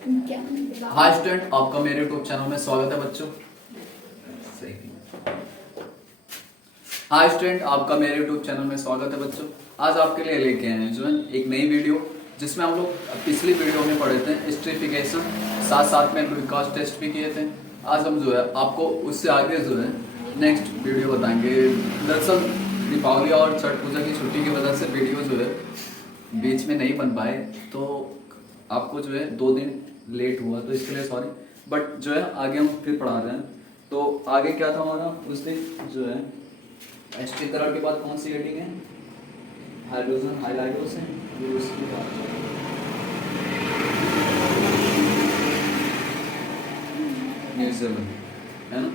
Hi student, आपका मेरे YouTube channel में स्वागत है बच्चों। हाय स्टूडेंट, आपका मेरे यूट्यूब चैनल में स्वागत है बच्चों। आज आपके लिए लेके आए हैं जो है एक नई वीडियो, जिसमें हम लोग पिछली वीडियो में पढ़े थे स्ट्रिफिकेशन, साथ साथ में विकास टेस्ट भी किए थे। आज हम जो है आपको उससे आगे जो है नेक्स्ट वीडियो बताएंगे। दरअसल दीपावली और छठ पूजा की छुट्टी की वजह से वीडियो जो है बीच में नहीं बन पाए, तो आपको जो है 2 दिन लेट हुआ, तो इसके लिए सॉरी। बट जो है आगे हम फिर पढ़ा रहे हैं। तो आगे क्या था हमारा उस दिन जो है एस्टरीकरण के बाद कौन सी हेडिंग है? हाइड्रोजन हाइलाइटोस है। ये उसके बाद न्यूजीलैंड है ना।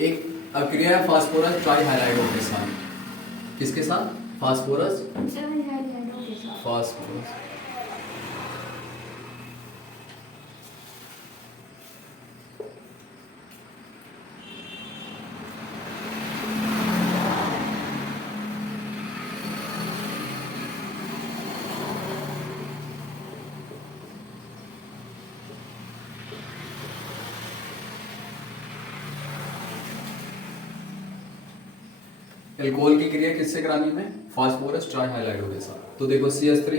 एक अक्रिया है फास्फोरस ट्राईहाइड्राइड के साथ। किसके साथ? फास्फोरस फास्फोरस एल्कोहल की क्रिया किससे करानी है? फास्फोरस ट्राईहाइड्राइड के साथ। तो देखो CH3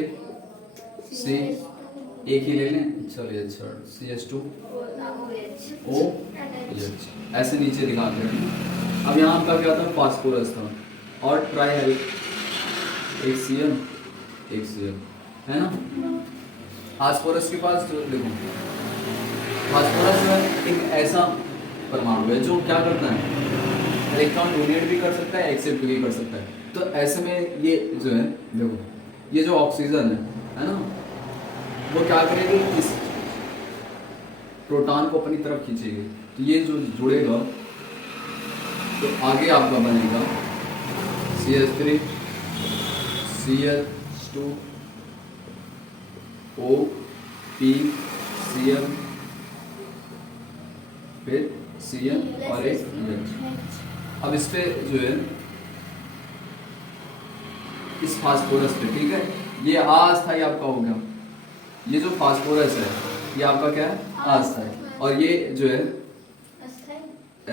C एक ही ले लें, चलिए अच्छा CH2 OH ऐसे नीचे दिखाते हैं। अब यहाँ का क्या था? फास्फोरस था और ट्राई एक Cl है ना। फास्फोरस के पास जो देखो फास्फोरस एक ऐसा परमाणु है जो क्या करता है, इलेक्ट्रॉन डोनेट भी कर सकता है, एक्सेप्ट भी कर सकता है। तो ऐसे में ये जो है देखो, ये जो ऑक्सीजन है ना, वो क्या करेगी? इस प्रोटॉन को अपनी तरफ खींचेगी। तो ये जो जुड़ेगा तो आगे आपका बनेगा CH3 CH2 O P Cl फिर Cl और एक H। अब इस पे जो है इस फास्फोरस पे, ठीक है, ये अस्थायी आपका हो गया। ये जो फास्फोरस है ये आपका क्या है? अस्थायी। और ये जो है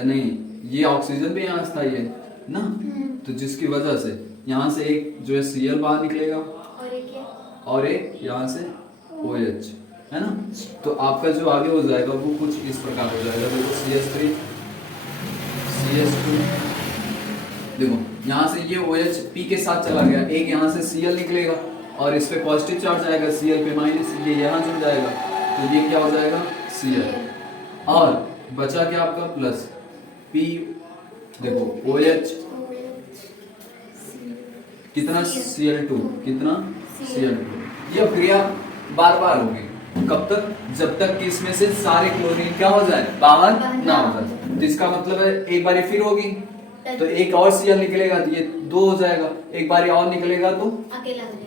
नहीं, ये ऑक्सीजन भी यहाँ अस्थायी है ना। तो जिसकी वजह से यहाँ से एक जो है Cl बाहर निकलेगा और एक यहाँ से OH है ना। तो आपका जो आगे हो जाएगा वो कुछ इस प्रकार हो जाएगा। देखो CH3 CH2 देखो यहाँ से ये OH P के साथ चला गया, एक यहाँ से Cl निकलेगा और इस पे पॉजिटिव चार्ज आएगा, Cl पे माइनस, ये यहाँ जुड़ जाएगा। तो ये क्या हो जाएगा? Cl। और बचा क्या आपका? Plus P। देखो OH कितना? Cl2 कितना? Cl2। ये क्रिया बार बार होगी। कब तक? जब तक कि इसमें से सारे क्लोरीन क्या हो जाए? बाहर ना हो जाए। तो इसका मतलब है एक बार फिर होगी तो एक और Cl निकलेगा तो ये 2 हो जाएगा, एक बार और निकलेगा तो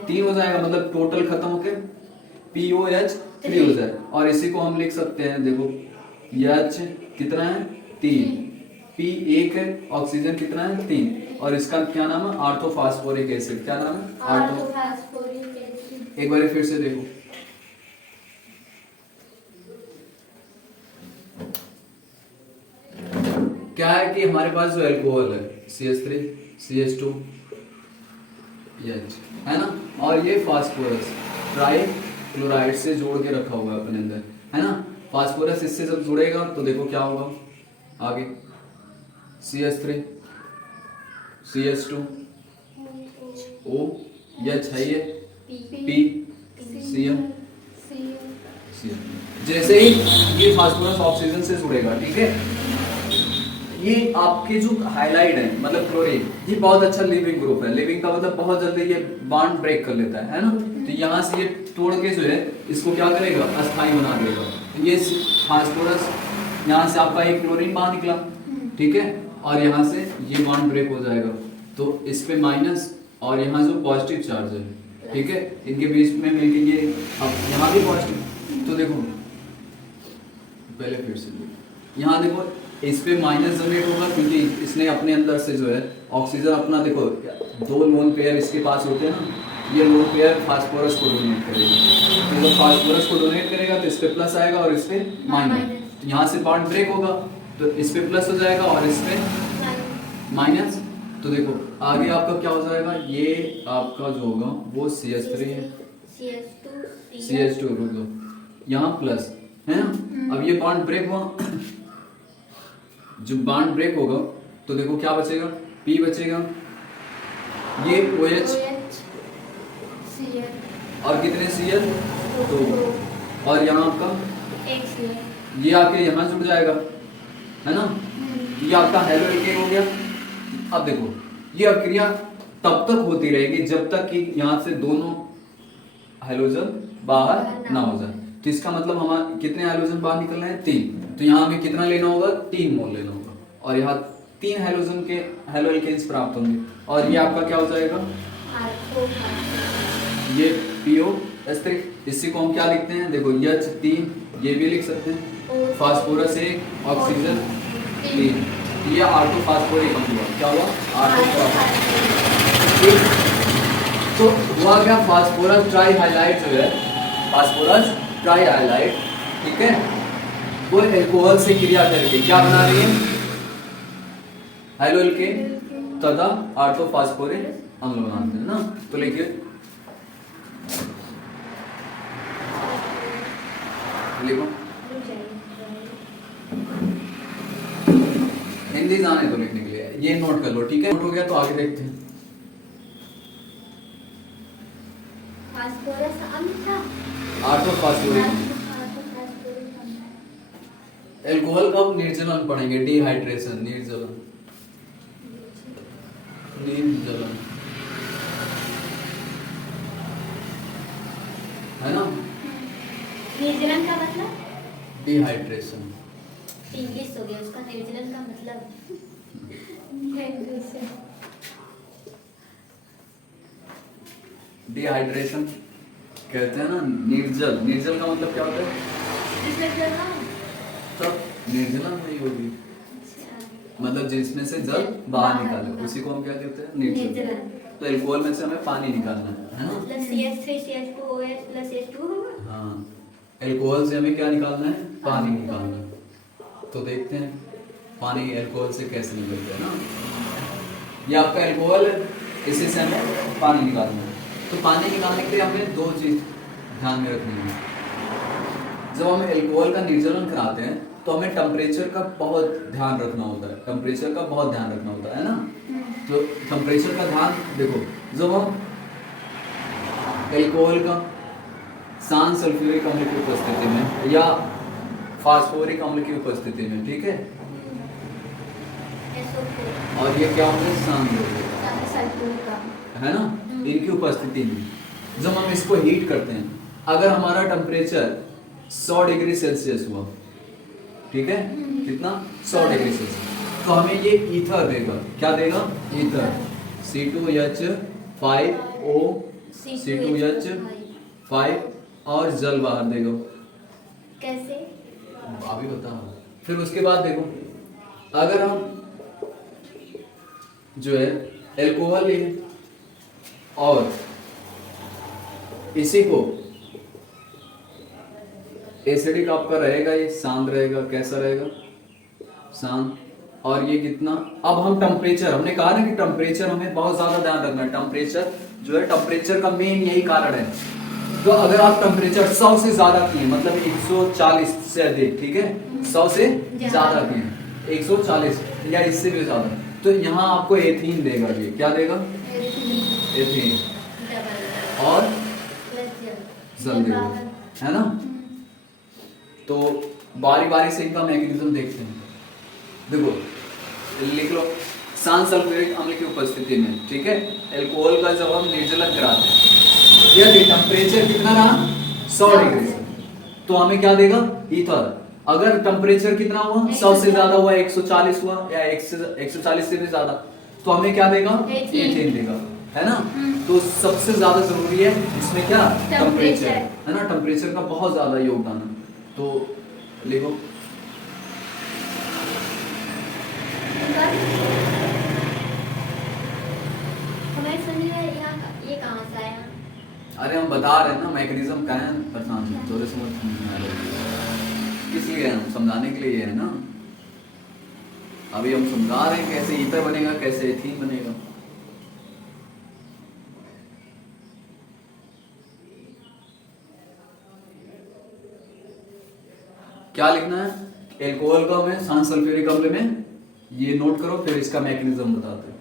3 हो जाएगा। मतलब टोटल खत्म होके POH 3 हो जाए। और इसी को हम लिख सकते हैं, देखो H कितना है? 3, P 1 है, ऑक्सीजन कितना है? 3, और इसका क्या नाम है? Orthophosphoric acid. क्या नाम है? Orthophosphoric acid. एक बार फिर से देखो, क्या है कि हमारे पास जो अल्कोहल है CH3 CH2 H है ना, और ये फास्फोरस ट्राई क्लोराइड से जोड़ के रखा हुआ है अपने अंदर, है ना। फास्फोरस इससे जब जुड़ेगा तो देखो क्या होगा आगे, CH3 CH2 O H है ये P Cl Cl। जैसे ही ये फास्फोरस ऑक्सीजन से जुड़ेगा, ठीक है, ये आपके जो हाइलाइट है मतलब क्लोरीन, ये बहुत अच्छा लिविंग ग्रुप है। लिविंग का मतलब बहुत जल्दी ये बॉन्ड ब्रेक कर लेता है ना। तो यहाँ से ये तोड़ के जो है इसको क्या करेगा? अस्थायी बना देगा। तो ये फास्फोरस यहाँ से आपका एक क्लोरीन बाहर निकला, ठीक है, और यहाँ से ये बॉन्ड ब्रेक हो जाएगा। तो इस पे माइनस और यहाँ जो पॉजिटिव चार्ज है, ठीक है, इनके बीच में मिलके ये अब यहाँ भी पॉजिटिव। तो देखो पहले फिर से यहाँ देखो इस पे माइनस जनरेट होगा क्योंकि इसने अपने अंदर से जो है ऑक्सीजन अपना, देखो 2 लोन पेयर इसके पास होते हैं ना, ये लोन पेयर फास्फोरस को डोनेट करेगा। तो जब फास्फोरस को डोनेट करेगा तो इस पे प्लस आएगा और इस पे माइनस। तो यहाँ से बॉन्ड ब्रेक होगा तो इस पे प्लस हो जाएगा और इस पे माइनस। तो देखो आगे आपका क्या हो जाएगा, ये आपका जो होगा वो CH3 है, CH2 रुक दो, यहाँ प्लस है ना। अब ये बॉन्ड ब्रेक हुआ, जो बॉन्ड ब्रेक होगा तो देखो क्या बचेगा, P बचेगा, ये OH और कितने Cl, 2, और यहाँ आपका ये आके यहाँ जुड़ जाएगा है ना। ये आपका हेलो एल्केन हो गया। अब देखो ये अभिक्रिया तब तक होती रहेगी जब तक कि यहाँ से दोनों हाइड्रोजन बाहर ना हो जाए। तो इसका मतलब हम कितने हाइड्रोजन बाहर निकलना है, 3। तो यहाँ हमें कितना लेना होगा, 3 मोल लेना होगा और यहाँ 3 हाइड्रोजन के हेलो एल्केन्स प्राप्त होंगे। और ये आपका क्या हो जाएगा, ये PO3। इसी को हम क्या लिखते हैं, देखो H3 ये भी लिख सकते हैं, फास्फोरस 1 ऑक्सीजन 3, ये ऑर्थोफॉस्फोरिक अम्ल हुआ। क्या हुआ, ऑर्थोफॉस्फोरिक। तो हुआ क्या, फास्फोरस ट्राई हाइलाइट जो है, फास्फोरस ट्राई हाइलाइट, ठीक है, वो एल्कोहल से क्रिया करके क्या बना रही है, हेलो एल्केन तथा ऑर्थोफॉस्फोरिक अम्ल बनाते हैं ना। तो लिखिए, लिखो, हिंदी जाने तो लिखने के लिए, ये नोट कर लो, ठीक है। नोट हो गया तो आगे देखते हैं। फास्फोरस अम्ल था, ऑर्थोफॉस्फोरिक। एल्कोहल का अब निर्जलन पढ़ेंगे, डिहाइड्रेशन, निर्जलन, निर्जलन है ना। निर्जलन का मतलब डिहाइड्रेशन, इंग्लिश हो गया उसका, निर्जलन का मतलब डिहाइड्रेशन कहते हैं ना, निर्जल, निर्जल का मतलब क्या होता है, तब निर्जलन वही होगी, मतलब जिसमें से जल बाहर निकाले उसी को हम क्या कहते हैं, निर्जल। तो एल्कोहल में से हमें पानी निकालना है ना, मतलब CH3 CH2OH प्लस H2 होगा। हाँ, एल्कोहल से हमें क्या निकालना है, पानी निकालना है। तो देखते हैं पानी एल्कोहल से कैसे निकलता है ना। ये आपका एल्कोहल है, इसी से हमें पानी निकालना है। तो पानी निकालने के लिए हमें 2 चीज ध्यान में रखनी है। जब हम एल्कोहल का निर्जलन कराते हैं तो हमें टेम्परेचर का बहुत ध्यान रखना होता है, टेम्परेचर का बहुत ध्यान रखना होता है ना। तो टेम्परेचर का ध्यान देखो, जब हम एल्कोहल का शांत सल्फ्यूरिक अम्ल की उपस्थिति में या फास्फोरिक अम्ल की उपस्थिति में, ठीक है, और ये क्या होंगे, शांत है ना, इनकी उपस्थिति में जब हम इसको हीट करते हैं, अगर हमारा टेम्परेचर 100 डिग्री सेल्सियस हुआ, ठीक है, कितना, 100 डिग्री सेल्सियस, तो हमें ये ईथर देगा, क्या देगा, ईथर, C2H5O, C2H5 और जल बाहर देगा। कैसे, अभी बताओ। फिर उसके बाद देखो, अगर हम जो है एल्कोहल ले और इसी को एसिडिक आपका रहेगा, ये शांत रहेगा, कैसा रहेगा, शांत। और ये कितना, अब हम टेम्परेचर, हमने कहा ना कि टेम्परेचर हमें बहुत ज्यादा ध्यान रखना है, टेम्परेचर जो है, टेम्परेचर का मेन यही कारण है। तो अगर आप टेम्परेचर 100 से ज्यादा किए, मतलब 140 से अधिक, ठीक है, 100 से ज्यादा किए, 140 या इससे भी ज्यादा, तो यहाँ आपको एथीन देगा, ये क्या देगा, एथीन और जल देगा, है ना। तो बारी बारी से इनका मैकेनिज्म देखते हैं। देखो लिख लो, शांत सल्फ्यूरिक अम्ल की उपस्थिति में, ठीक है, एल्कोहल का जब हम निर्जलन कराते हैं, यदि टेम्परेचर कितना रहा, 100 डिग्री से, तो हमें क्या देगा, ईथर। अगर टेम्परेचर कितना हुआ, 100 से ज्यादा हुआ, 140 हुआ या 140 से भी ज्यादा, तो हमें क्या देगा, एथेन देगा, है ना। तो सबसे ज्यादा जरूरी है इसमें क्या, टेम्परेचर, है ना, टेम्परेचर का बहुत ज्यादा योगदान है। तो लिखो, हमें समझ में, ये कहाँ से आया, अरे हम बता रहे हैं ना मैकेनिज्म क्या है, परेशान थोड़े समझ नहीं आ रहा। किस लिए हम समझाने के लिए है ना। अभी हम समझा रहे हैं कैसे ईथर बनेगा, कैसे एथीन बनेगा। क्या लिखना है, एल्कोहल का हमें सांस सल्फ्यूरिक अम्ल में, ये नोट करो, फिर इसका मैकेनिज्म बताते हैं।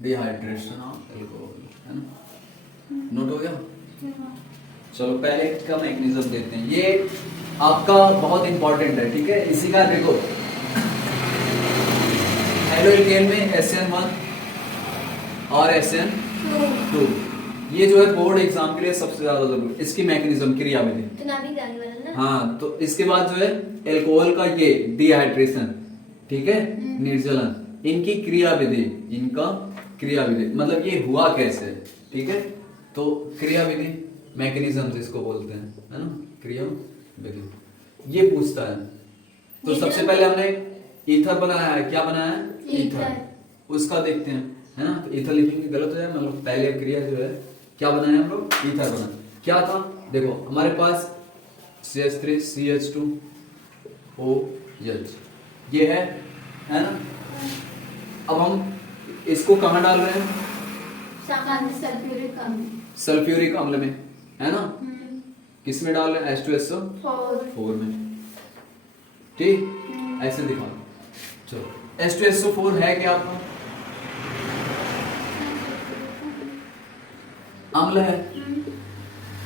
डिहाइड्रेशन ऑफ एल्कोहल, है ना, नोट हो गया। चलो पहले का मैकेनिज्म देखते हैं, ये आपका बहुत इंपॉर्टेंट है, ठीक है। इसी का देखो एल्कोहल में SN1 और SN2, ये जो है बोर्ड एग्जाम के लिए सबसे ज्यादा जरूरी। इसकी मैकेनिज्म क्रियाविधि तो नाभिक आने वाला ना। हाँ, तो इसके बाद जो है एल्कोहल का ये डिहाइड्रेशन, ठीक है, निर्जलन, इनकी क्रियाविधि, इनका क्रियाविधि मतलब ये हुआ कैसे, ठीक है। तो क्रियाविधि मैकेनिज्म जिसको बोलते हैं, है ना, क्रियाविधि, ये पूछता है। तो सबसे पहले हमने ईथर बनाया है, क्या बनाया है, ईथर, उसका देखते हैं, है ना। तो ईथर लिखेंगे गलत हो जाए, मतलब पहले क्रिया जो है क्या बनाया हम लोग, ईथर बना। क्या था, देखो हमारे पास CH3 CH2 OH ये है ना। अब हम इसको कहाँ डाल रहे हैं, सल्फ्यूरिक अम्ल में, है ना। किस में डाल रहे हैं, H2SO4 में, ठीक, ऐसे दिखा। चलो H2SO4 है क्या आपका, अम्ल है,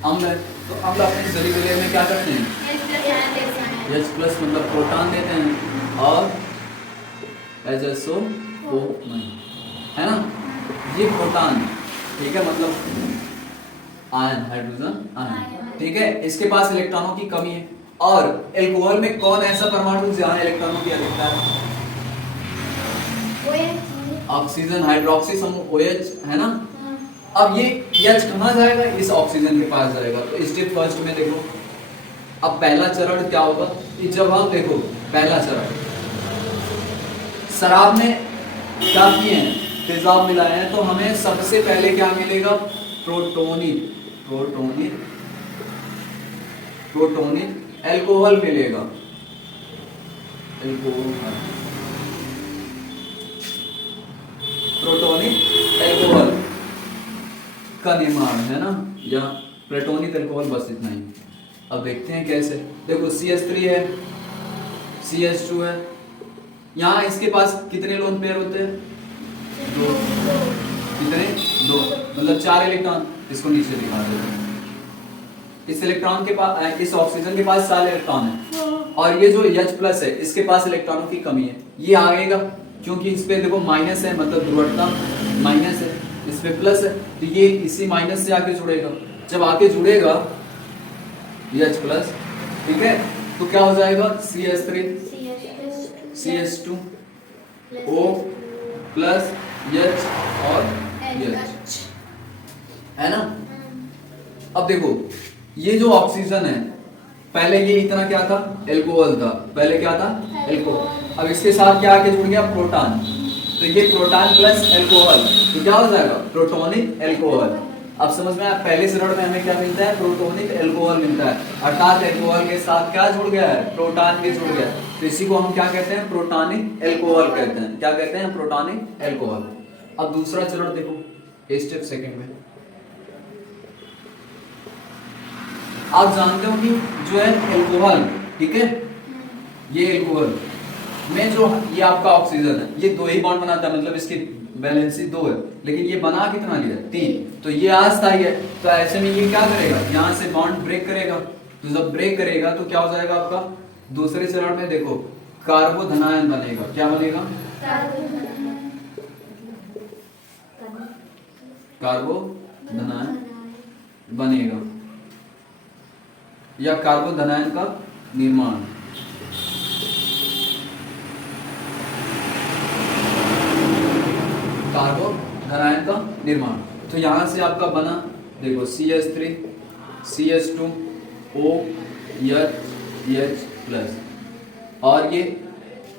अम्ल है। तो अम्ल अपने जलीय में क्या करते हैं, H प्लस मतलब प्रोटॉन देते हैं, और HSO4 है ना, ये प्रोटॉन, ठीक है, मतलब आयन, हाइड्रोजन आयन, ठीक है। इसके पास इलेक्ट्रॉनों की कमी है। और एल्कोहल में कौन ऐसा परमाणु जहां इलेक्ट्रॉनों की अधिकता है, ऑक्सीजन हाइड्रोक्सी समूह OH, है ना। अब ये H कहां जाएगा, इस ऑक्सीजन के पास जाएगा। तो स्टेप फर्स्ट में देखो, अब पहला चरण क्या होगा, कि जब हम देखो पहला चरण, शराब में क्या किए हैं, तेजाब मिलाए हैं, तो हमें सबसे पहले क्या मिलेगा, प्रोटोनिक एल्कोहल मिलेगा, प्रोटोनिक एल्कोहल का निर्माण, है ना, या प्लेटोनिक एल्कोहल, बस इतना ही। अब देखते हैं कैसे। देखो CH3 है, CH2 है, यहाँ इसके पास कितने लोन पेयर होते हैं, दो, कितने, दो, मतलब 4 इलेक्ट्रॉन। इसको नीचे दिखा देते हैं, इस इलेक्ट्रॉन के पास, इस ऑक्सीजन के पास 4 इलेक्ट्रॉन है, और ये जो H प्लस है इसके पास इलेक्ट्रॉनों की कमी है, ये आएगा, क्योंकि इस पे देखो माइनस है, मतलब ध्रुवता माइनस है, इस पे प्लस है, तो ये इसी माइनस से आके जुड़ेगा। जब आके जुड़ेगा H प्लस, ठीक है, तो क्या हो जाएगा, CH3 CH2 O plus H और H, है ना। अब देखो ये जो ऑक्सीजन है, पहले ये इतना क्या था, एल्कोहल था, पहले क्या था, एल्कोहल। अब इसके साथ क्या आके जुड़ गया, प्रोटॉन, तो ये प्रोटॉन प्लस एल्कोहल, तो क्या हो जाएगा, प्रोटोनिक एल्कोहल। अब समझ में आया, पहले चरण में हमें क्या मिलता है, प्रोटोनिक एल्कोहल मिलता है, अर्थात एल्कोहल के साथ क्या जुड़ गया है, प्रोटॉन भी जुड़ गया, तो इसी को हम क्या कहते हैं, प्रोटॉनिक एल्कोहल कहते हैं। क्या कहते हैं, प्रोटॉनिक एल्कोहल। अब दूसरा चरण देखो, स्टेप सेकंड में आप जानते हो कि जो है एल्कोहल, ठीक है, ये एल्कोहल में जो ये आपका ऑक्सीजन है, ये 2 ही बॉन्ड बनाता है, मतलब इसकी वैलेंसी 2 है, लेकिन ये बना कितना लिया, 3, तो ये अस्थायी है। तो ऐसे में ये क्या करेगा, यहाँ से बॉन्ड ब्रेक करेगा, तो जब ब्रेक करेगा तो क्या हो जाएगा आपका, दूसरे चरण में देखो कार्बोधनायन बनेगा। क्या बनेगा, कार्बोधनायन बनेगा, या कार्बोधनायन का निर्माण, कार्बोधनायन का निर्माण। तो यहाँ से आपका बना देखो CH3 CH2 OH प्लस, और ये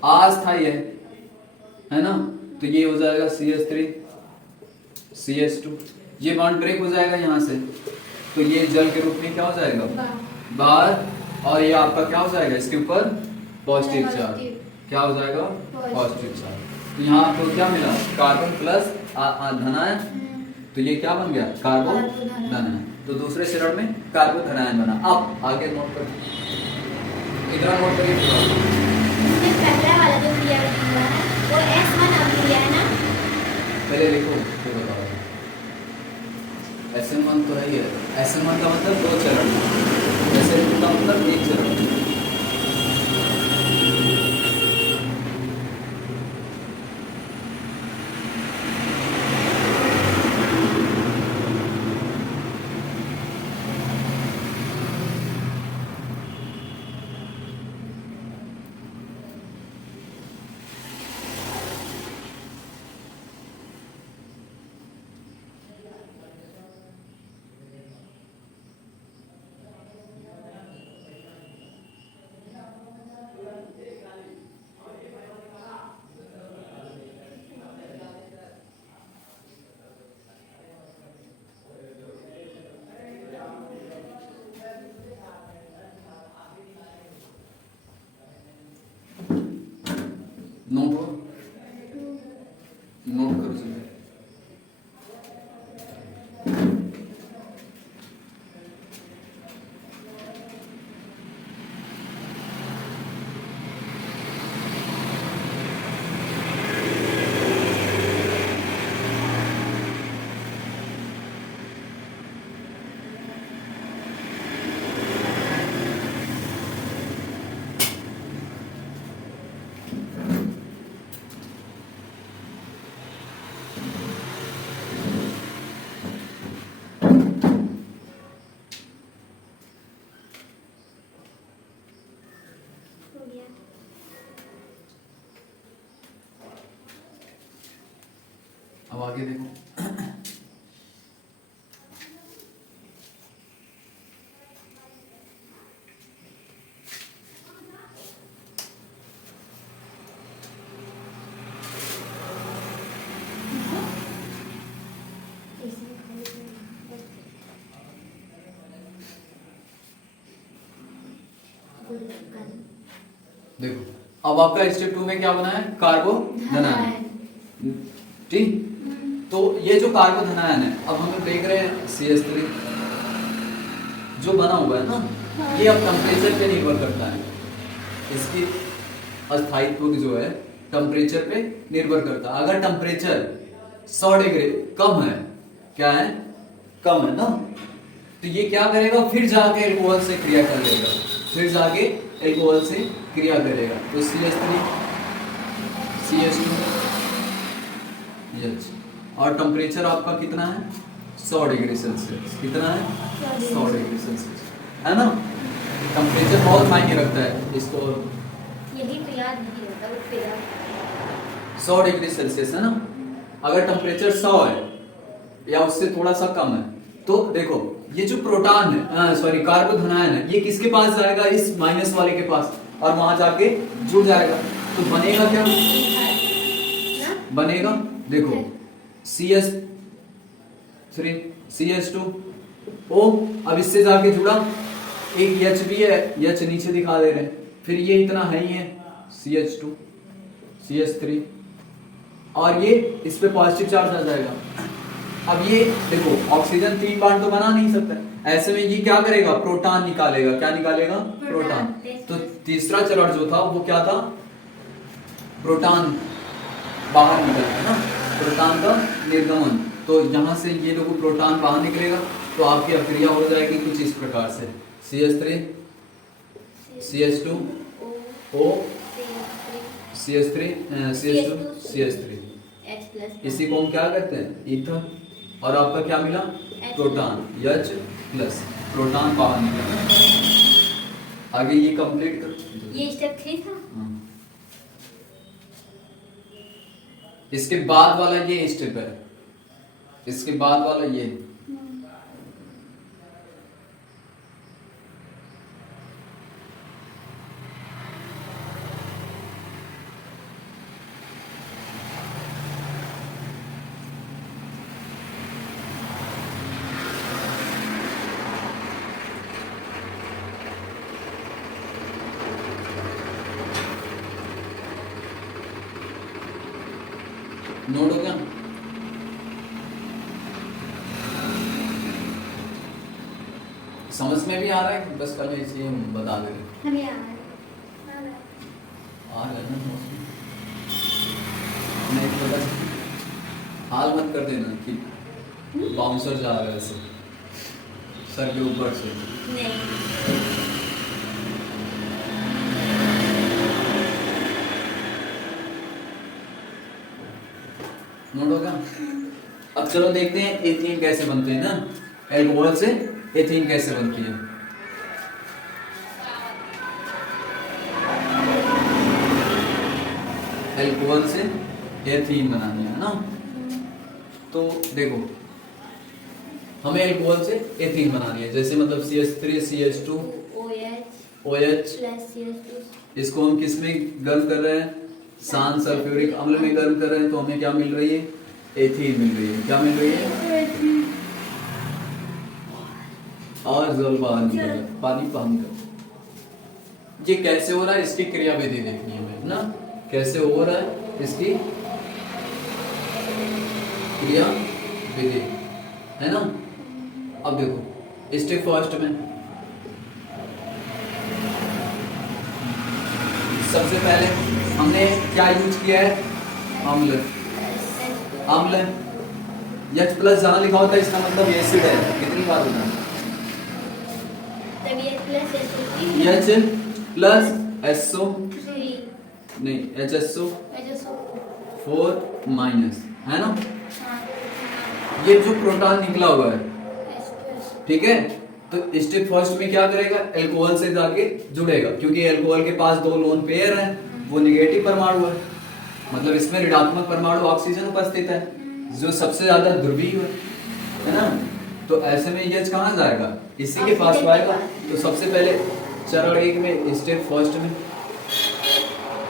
अस्थायी है ना, तो ये हो जाएगा CH3 CH2, ये बॉन्ड ब्रेक हो जाएगा यहाँ से, तो ये जल के रूप में क्या हो जाएगा बाहर, और ये आपका क्या हो जाएगा इसके ऊपर पॉजिटिव चार्ज, क्या हो जाएगा पॉजिटिव चार्ज। तो यहाँ आपको क्या मिला कार्बन प्लस धनायन, तो ये क्या बन गया कार्बो धनायन। तो दूसरे चरण में कार्बो धनायन बना। अब आगे नोट कर, इधर नोट करिए। इसमें पहला वाला जो क्रिया हुआ है वो S1 अभिक्रिया है ना? पहले लिखो फिर बताओ। SN1 तो है ही है, SN1 का मतलब 2 चरण, SN2 का मतलब 1 चरण। नोट करो चलिए। हो गया। अब आगे देखो। देखो अब आपका स्टेप 2 में क्या बना है कार्बो धनायन, ठीक। तो ये जो कार्बो धनायन है, अब हम लोग देख रहे हैं CH3 जो बना हुआ है ना, ये अब टेम्परेचर पे निर्भर करता है, इसकी अस्थायित्व जो है टेम्परेचर पे निर्भर करता है। अगर टेम्परेचर 100 डिग्री कम है, क्या है कम है ना, तो ये क्या करेगा फिर जाके एल्कोहल से क्रिया कर लेगा, फिर जाके एल्कोहल से क्रिया करेगा। तो CH3 CH2 H, और टेम्परेचर आपका कितना है 100 डिग्री सेल्सियस, कितना है 100 डिग्री सेल्सियस, है ना। टेम्परेचर बहुत मायने रखता है इसको, यही तो याद नहीं होता वो फिर 100 डिग्री सेल्सियस है ना। अगर टेम्परेचर 100 है या उससे थोड़ा सा कम है, तो देखो ये जो प्रोटॉन है सॉरी कार्बो धनायन है, ये किसके पास जाएगा इस माइनस वाले के पास, और वहां जाके जुड़ जाएगा। तो बनेगा क्या बनेगा, देखो CH3 CH2 O, अब इससे जाके जुड़ा एक H भी है, H नीचे दिखा दे रहे हैं, फिर ये इतना है ही है CH2 CH3, और ये इस पे पॉजिटिव चार्ज आ जाएगा। अब ये देखो ऑक्सीजन 3 बार तो बना नहीं सकता, ऐसे में ये क्या करेगा प्रोटॉन निकालेगा, क्या निकालेगा प्रोटॉन। तो तीसरा चरण जो था वो क्या था, प्रोटॉन बाहर निकलना ना, प्रोटॉन का निर्गमन। तो यहां से ये देखो प्रोटॉन बाहर निकलेगा, तो आपकी अभिक्रिया हो जाएगी कुछ इस प्रकार से CH3 CH2 O CH3 CH2 CH3, इसी को हम क्या कहते हैं ईथर, और आपका क्या मिला प्रोटॉन H प्लस, प्रोटॉन बाहर निकला। आगे ये कंप्लीट कर, ये स्टेप 3 था। इसके बाद वाला ये स्टेप है, इसके बाद वाला ये नोट हो गया। समझ में भी आ रहा है कि बस कल इसी बता दे रहे हमें आ आ रहा है ना नहीं तो बस हाल मत कर देना कि बाउंसर जा रहा है ऐसे सर के ऊपर से। नहीं नोट होगा। अब चलो देखते हैं एथीन कैसे बनते हैं ना, एल्कोहल से एथीन कैसे बनती है। एल्कोहल से एथीन बनानी है ना, तो देखो हमें एल्कोहल से एथीन बनानी है। जैसे मतलब CH3 CH2 OH plus CH2 इसको हम किस में गर्म कर रहे हैं, शांत सल्फ्यूरिक अम्ल में गर्म कर रहे हैं, तो हमें क्या मिल रही है, एथीन मिल रही है। क्या मिल रही है, और जल बाहर निकल रहा है, पानी बाहर निकल। ये कैसे हो रहा है, इसकी क्रियाविधि देखनी है हमें ना, कैसे हो रहा है इसकी क्रियाविधि, है ना। अब देखो स्टेप फर्स्ट में सबसे पहले हमने क्या यूज किया है, अम्ल। अम्ल H प्लस जहां लिखा होता है इसका मतलब एसिड है। कितनी बार होता है, H प्लस SO नहीं HSO4 माइनस, है ना। ये जो प्रोटॉन निकला हुआ है, ठीक है, तो स्टेप फर्स्ट में क्या करेगा, एल्कोहल से जाके जुड़ेगा, क्योंकि एल्कोहल के पास दो लोन पेयर है, वो निगेटिव परमाणु है, मतलब इसमें ऋणात्मक परमाणु ऑक्सीजन उपस्थित है जो सबसे ज्यादा ध्रुवीय है ना। तो ऐसे में ये कहाँ जाएगा, इसी के पास आएगा। तो सबसे पहले चरण 1 में स्टेप फर्स्ट में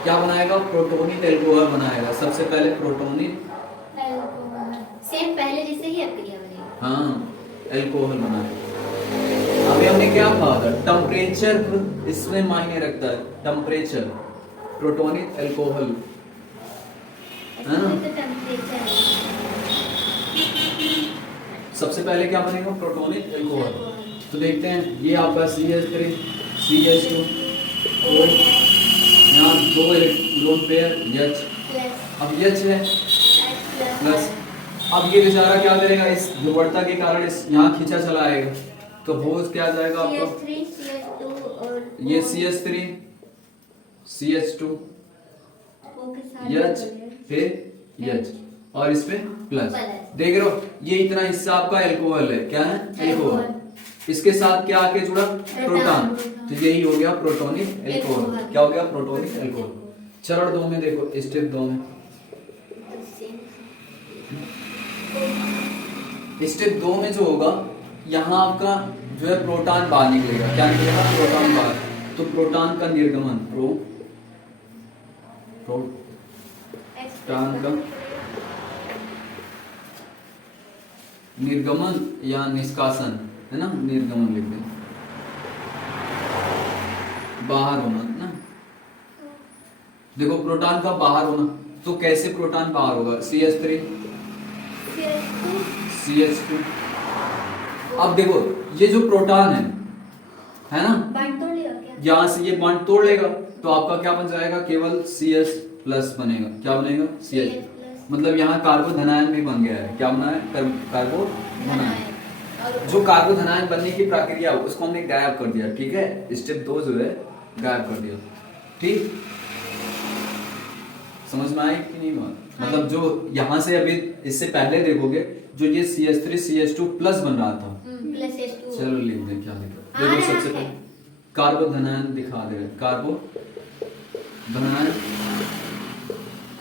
क्या बनाएगा, प्रोटोनिक एल्कोहल बनाएगा। सबसे पहले प्रोटोनिक सेम पहले जैसे ही अब क्रिया बनेगी। हाँ एल्कोहल बनाएगा। अभी हमने क्या कहा था, टेम्परेचर इसमें मायने रखता है, टेम्परेचर प्रोटोनिक एल्कोहल, है ना। तो टेम्परेचर सबसे पहले क्या बनेगा, प्रोटोनिक एल्कोहल। तो देखते हैं ये आपका CH3 CH2 और यहाँ दो इलेक्ट्रॉन पेयर H, अब H है प्लस। अब ये बेचारा क्या करेगा, इस ध्रुवता के कारण इस यहाँ खींचा चला आएगा, तो बोझ क्या जाएगा आपका, ये CH3 CH2 H फिर H और इस पे प्लस। देख रहे हो ये इतना हिस्सा आपका एल्कोहल है, क्या है, एल्कोहल। इसके साथ क्या आके जुड़ा, प्रोटॉन, तो यही हो गया प्रोटोनिक एल्कोहल। क्या हो गया, प्रोटोनिक एल्कोहल। चरण 2 में देखो, स्टेप 2 में, स्टेप 2 में जो होगा, यहाँ आपका जो है प्रोटॉन बाहर निकलेगा। क्या निकलेगा, प्रोटॉन बाहर। तो प्रोटॉन का निर्गमन, प्रोटॉन का निर्गमन या निष्कासन, है ना, निर्गमन लिख दें, बाहर होना ना। देखो प्रोटॉन का बाहर होना, तो कैसे प्रोटॉन बाहर होगा, CH3 CH2। अब देखो ये जो प्रोटॉन है ना, बांध तोड़ लेगा क्या, यहाँ से ये बॉन्ड तोड़ लेगा, तो आपका क्या बन जाएगा, केवल CH प्लस बनेगा। क्या बनेगा, CH, मतलब यहाँ कार्बोधनायन भी बन गया है। क्या बना है, कार्बोधनायन। जो कार्बोधनायन बनने की प्रक्रिया उसको हमने गायब कर दिया, ठीक है। स्टेप 2 जो है गायब कर दिया, ठीक। समझ में आई कि नहीं बात, मतलब जो यहाँ से अभी इससे पहले देखोगे, जो ये CH3 CH2 प्लस बन रहा था, प्लस H2। चलो लिख दे, क्या लिखा, देखो सबसे पहले कार्बोधनायन दिखा दे,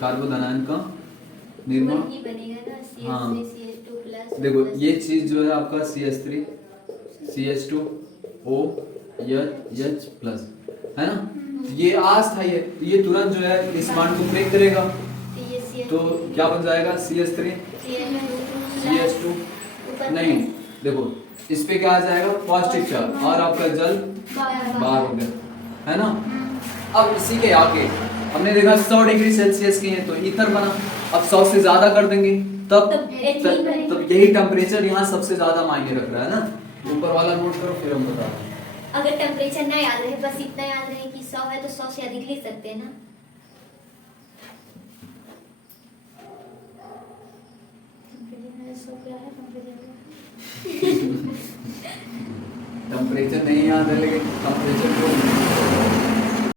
कार्बोधनायन का निर्माण, वही बनेगा ना, हाँ। CH3 CH2 प्लस देखो ये चीज जो है आपका CH3 CH2 O H plus है ना, ये आस था, ये तुरंत जो है इस बॉन्ड को ब्रेक करेगा, तो क्या बन जाएगा CH3 CH2 नहीं, देखो इस पे क्या आ जाएगा पॉजिटिव चार्ज और आपका जल बाहर हो गया है ना। अब इसी के आगे हमने देखा 100 डिग्री सेल्सियस की है तो ईथर बना, अब 100 से ज्यादा कर देंगे तब यही टेम्परेचर यहाँ सबसे ज्यादा मायने रख रहा है ना। ऊपर वाला नोट करो फिर हम बता रहे हैं। अगर टेम्परेचर ना याद रहे, बस इतना याद रहे कि 100 है तो 100 से अधिक लिख सकते हैं ना। टेम्परेचर नहीं याद है लेकिन टेम्परेचर को